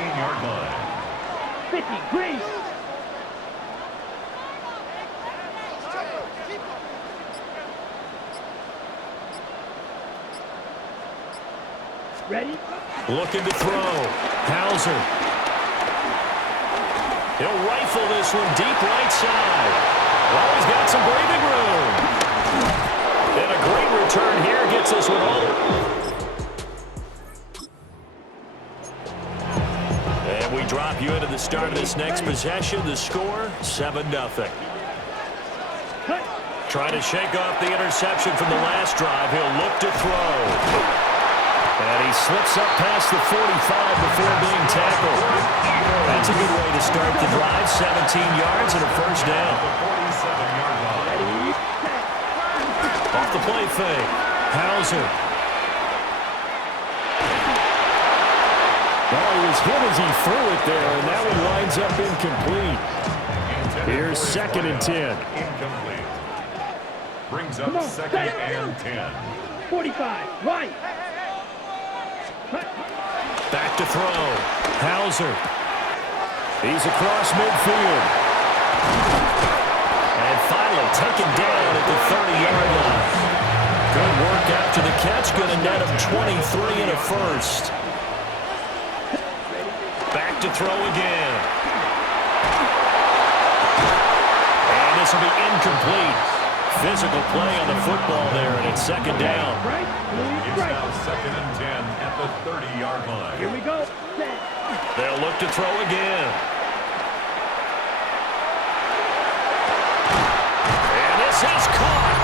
17-yard line. 50, green. Ready? Looking to throw. Hauser. He'll rifle this one deep right side. Oh, he's got some breathing room. And a great return here gets this one all. And we drop you into the start of this next possession. The score, 7-0. Trying to shake off the interception from the last drive. He'll look to throw. And he slips up past the 45 before being tackled. That's a good way to start the drive. 17 yards and a first down. Off the play fake. Hauser. Well, he was hit as he threw it there, and that one winds up incomplete. Here's 2nd and 10. Incomplete. Brings up 2nd and 10. 45, right. Back to throw. Hauser. He's across midfield. And finally taken down at the 30-yard line. Good work after the catch. Going to net him 23 and a first. Back to throw again. And this will be incomplete. Physical play on the football there, and it's 2nd down. It's now 2nd and 10 at the 30-yard line. Here we go. They'll look to throw again. And this is caught.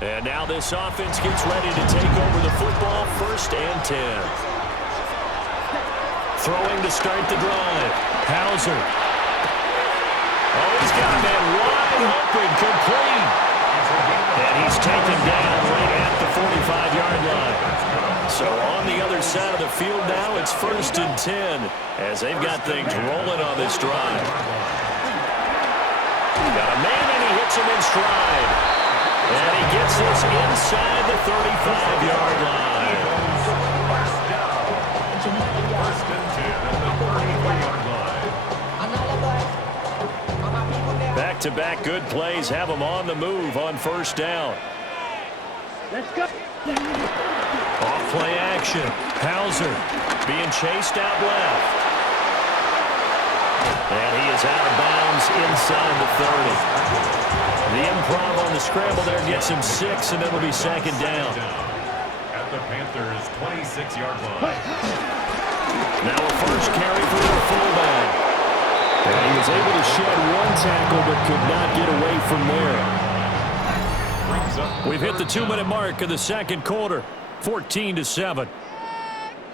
And now this offense gets ready to take over the football. 1st and 10. Throwing to start the drive. Hauser. Oh, he's got a man wide open, complete. And he's taken down right at the 45-yard line. So on the other side of the field now, it's 1st and 10 as they've got things rolling on this drive. Got a man and he hits him in stride. And he gets this inside the 35-yard line. 1st and 10 at the 33-yard line. Back-to-back good plays have them on the move on 1st down. Let's go. Off-play action. Hauser being chased out left. And he is out of bounds inside the 30. The improv on the scramble there gets him 6, and it'll be 2nd down. At the Panthers' 26-yard line. Now a first carry for the fullback. And he was able to shed one tackle but could not get away from there. We've hit the 2-minute mark in the 2nd quarter. 14-7.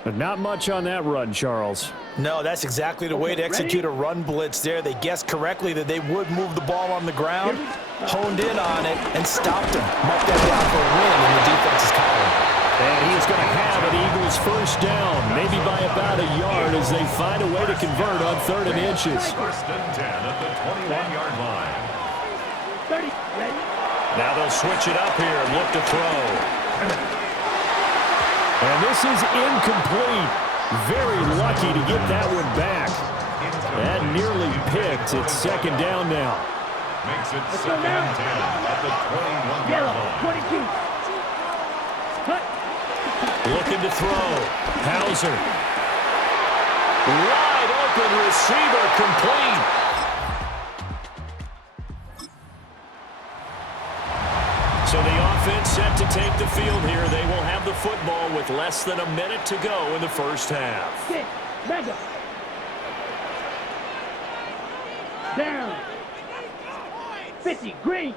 But not much on that run, Charles. No, that's exactly the way to execute a run blitz there. They guessed correctly that they would move the ball on the ground, honed in on it, and stopped him. Marked that down for a win in the defense's column. And he is going to have an Eagles first down, maybe by about a yard as they find a way to convert on 3rd and inches. 1st and 10 at the 21-yard line. 30, ready? Now they'll switch it up here and look to throw. And this is incomplete. Very lucky to get that one back. That nearly picked. It's 2nd down now. Makes it 2nd and 10 at the 21-yard line. 22. Cut. Looking to throw. Hauser. Wide open receiver, complete. So the offense set to take the field here. They will have the football with less than a minute to go in the 1st half. Six. Back up. Down. 50. Green.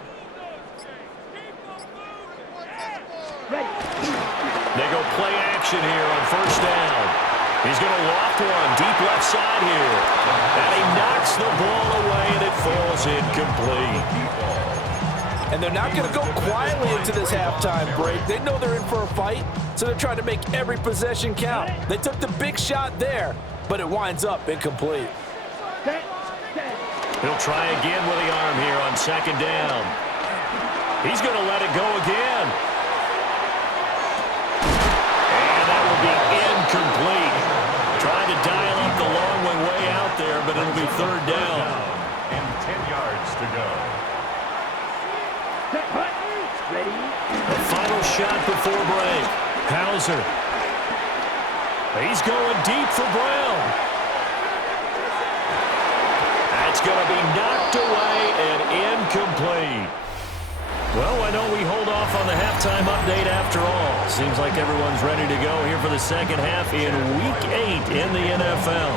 Ready. They go play action here on 1st down. He's going to loft one deep left side here. And he knocks the ball away, and it falls incomplete. And they're not going to go quietly into this halftime break. They know they're in for a fight, so they're trying to make every possession count. They took the big shot there, but it winds up incomplete. He'll try again with the arm here on 2nd down. He's going to let it go again. And third down. And 10 yards to go. Set, hut. Ready. The final shot before break. Hauser. He's going deep for Brown. That's going to be knocked away and incomplete. Well, why don't we hold off on the halftime update after all? Seems like everyone's ready to go here for the second half in Week 8 in the NFL.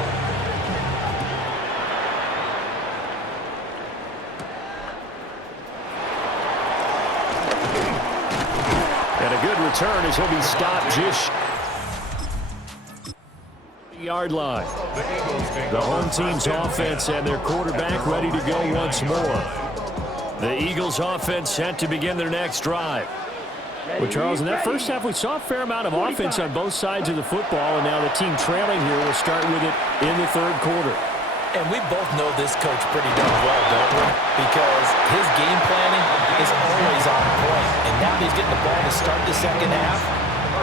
And a good return as he'll be stopped just yard line. The home team's offense and their quarterback ready to go once more. The Eagles offense set to begin their next drive. Well, Charles, in that first half, we saw a fair amount of offense on both sides of the football, and now the team trailing here will start with it in the third quarter. And we both know this coach pretty darn well, don't we? Because his game planning is always on point. And now he's getting the ball to start the second half.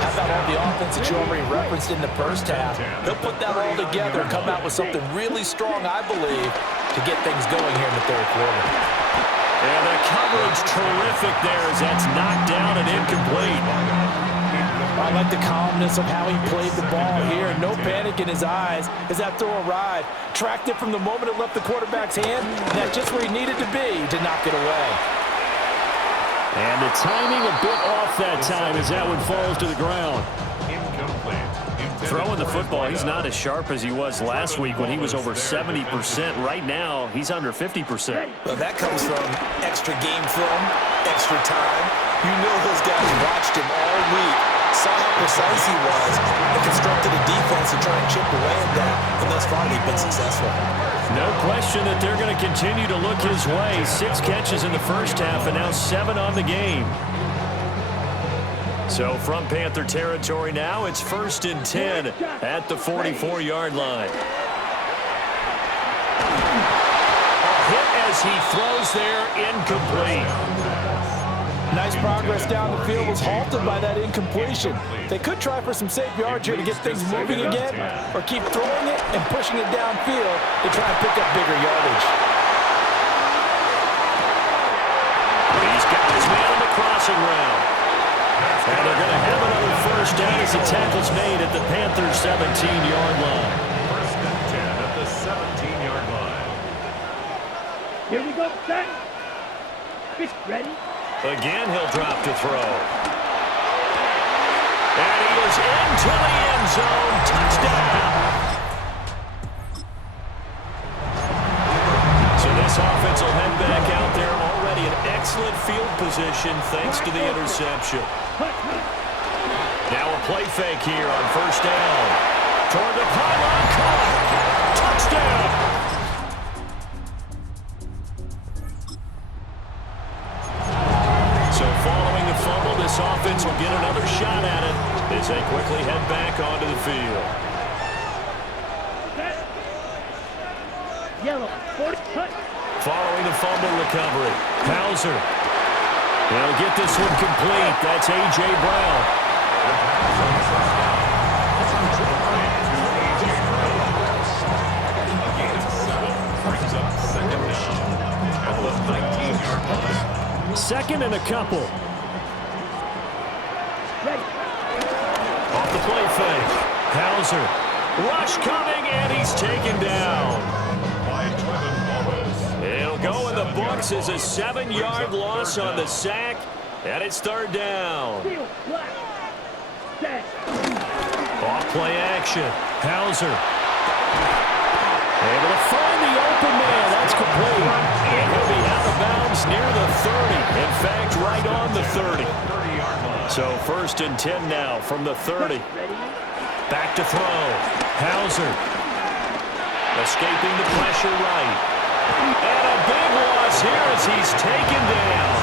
How about all the offense that you already referenced in the first half? He'll put that all together and come out with something really strong, I believe, to get things going here in the third quarter. And the coverage terrific there as that's knocked down and incomplete. I like the calmness of how he played the ball here. No panic in his eyes as that throw arrived. Tracked it from the moment it left the quarterback's hand. And that's just where he needed to be to knock it away. And the timing a bit off that time as that one falls to the ground. Incomplete. Throwing the football, he's not as sharp as he was last week when he was over 70%. Right now, he's under 50%. Well, that comes from extra game film, extra time. You know those guys watched him all week, saw how precise he was, and constructed a defense to try and chip away at that. And thus far, they've been successful. No question that they're going to continue to look his way. 6 catches in the first half and now 7 on the game. So from Panther territory now, it's 1st and 10 at the 44-yard line. A hit as he throws there, incomplete. Nice progress down the field was halted by that incompletion. They could try for some safe yards here to get things moving again, or keep throwing it and pushing it downfield to try and pick up bigger yardage. He's got his man on the crossing route. And they're going to have another first down as the tackle's made at the Panthers' 17-yard line. 1st and 10 at the 17-yard line. Here we go, set. Fish ready. Again, he'll drop to throw. And he is into the end zone. Touchdown. So this offense will head back out there, already in excellent field position thanks to the interception. Now a play fake here on 1st down. Toward the pylon, caught. Touchdown. So following the fumble, this offense will get another shot at it as they quickly head back onto the field. Yellow. 40. Hut. Following the fumble recovery, Hauser. He'll get this one complete. That's A.J. Brown. Second and a couple. Ready. Off the play fake. Hauser. Rush coming, and he's taken down. It'll go in the books as a 7-yard loss on the sack, and it's 3rd down. Field flat. Set. Off play action. Hauser. Able to find the open man. That's complete. And he'll be out of bounds near the 30. In fact, right on the 30. So 1st and 10 now from the 30. Back to throw. Hauser. Escaping the pressure right. And a big loss here as he's taken down.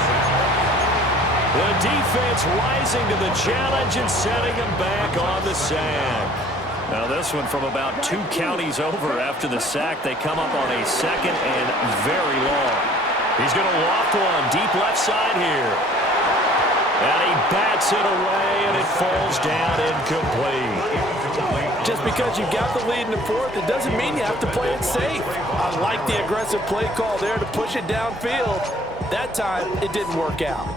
The defense rising to the challenge and setting him back on the sack. Now this one from about 2 counties over after the sack. They come up on a 2nd and very long. He's going to loft one deep left side here. And he bats it away, and it falls down incomplete. just because you've got the lead in the fourth, it doesn't mean you have to play it safe. I like the aggressive play call there to push it downfield. That time, it didn't work out.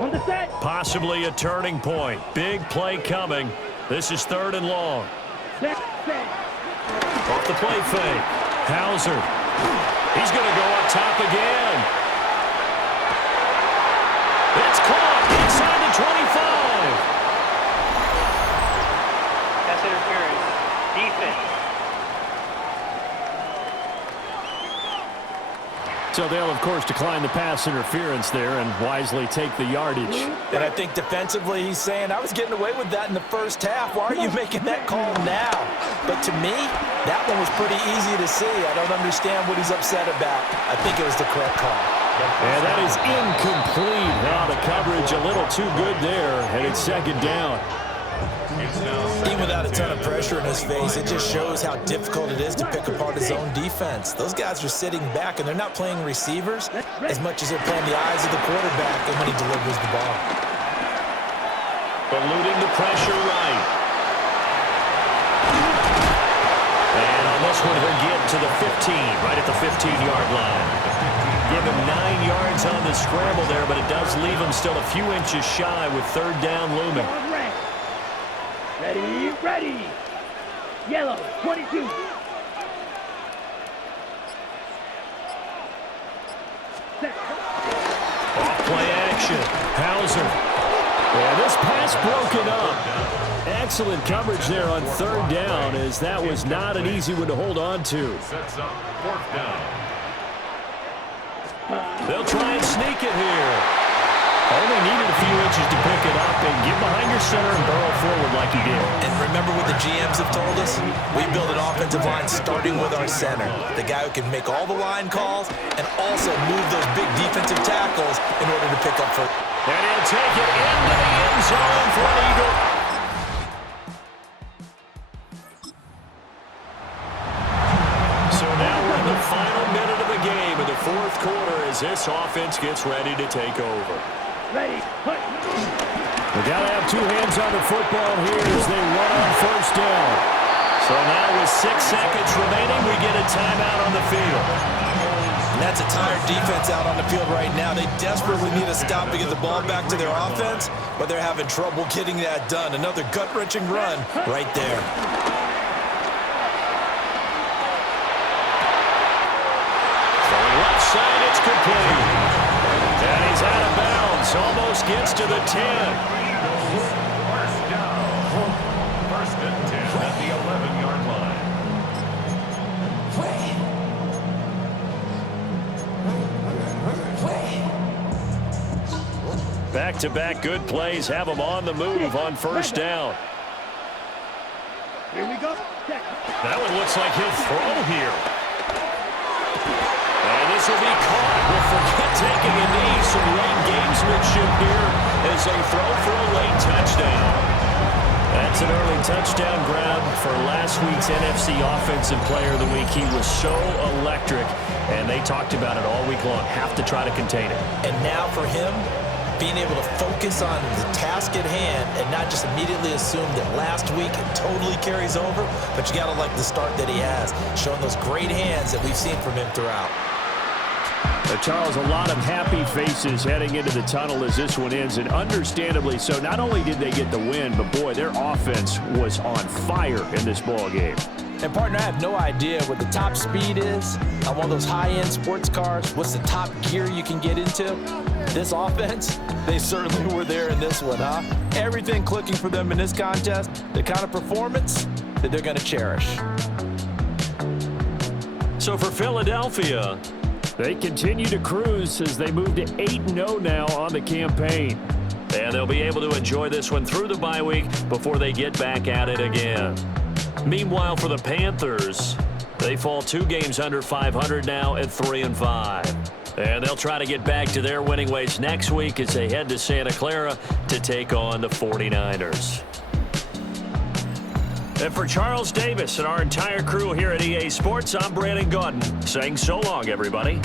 On the set. Possibly a turning point. Big play coming. This is 3rd and long. Set. Off the play fake. Hauser. He's going to go up top again. It's caught inside the 25. Pass interference. Defense. So they'll, of course, decline the pass interference there and wisely take the yardage. And I think defensively he's saying, I was getting away with that in the first half. Why are you making that call now? But to me, that one was pretty easy to see. I don't understand what he's upset about. I think it was the correct call. And that is incomplete. Now the coverage a little too good there, and it's 2nd down. Even without a ton of pressure in his face, it just shows how difficult it is to pick apart his own defense. Those guys are sitting back, and they're not playing receivers as much as they're playing the eyes of the quarterback and when he delivers the ball. Eluding the pressure right. And on this one, he'll get to the 15, right at the 15-yard line. Give him 9 yards on the scramble there, but it does leave him still a few inches shy with 3rd down looming. Ready. Yellow, 22. Set. Off play action. Hauser. Yeah, this pass broken up. Excellent coverage there on 3rd down, as that was not an easy one to hold on to. Sets up 4th down. They'll try and sneak it here. Only needed a few inches to pick it up and get behind your center and burrow forward like he did. And remember what the GMs have told us? We build an offensive line starting with our center, the guy who can make all the line calls and also move those big defensive tackles in order to pick up for. And he'll take it into the end zone for an Eagle. So now we're in the final minute of the game in the 4th quarter as this offense gets ready to take over. Ready. Put. We got to have 2 hands on the football here as they run on 1st down. So now with 6 seconds remaining, we get a timeout on the field. And that's a tired defense out on the field right now. They desperately need a stop to get the ball back to their offense, but they're having trouble getting that done. Another gut-wrenching run right there. Left side, it's complete. And he's out of bounds. Almost gets to the 10. First down. 1st and 10 at the 11-yard line. Back-to-back good plays have him on the move on 1st down. Here we go. Set. That one looks like he'll throw here. And this will be caught. We'll forget taking a knee. Some late gamesmanship here as they throw for a late touchdown. That's an early touchdown grab for last week's NFC Offensive Player of the Week. He was so electric, and they talked about it all week long. Have to try to contain it. And now for him, being able to focus on the task at hand and not just immediately assume that last week it totally carries over, but you got to like the start that he has, showing those great hands that we've seen from him throughout. Charles, a lot of happy faces heading into the tunnel as this one ends, and understandably so. Not only did they get the win, but boy, their offense was on fire in this ball game. And partner, I have no idea what the top speed is on one of those high-end sports cars. What's the top gear you can get into? This offense, they certainly were there in this one, huh? Everything clicking for them in this contest, the kind of performance that they're going to cherish. So for Philadelphia, they continue to cruise as they move to 8-0 now on the campaign. And they'll be able to enjoy this one through the bye week before they get back at it again. Meanwhile, for the Panthers, they fall 2 games under 500 now at 3-5. And they'll try to get back to their winning ways next week as they head to Santa Clara to take on the 49ers. And for Charles Davis and our entire crew here at EA Sports, I'm Brandon Gaudin saying so long, everybody.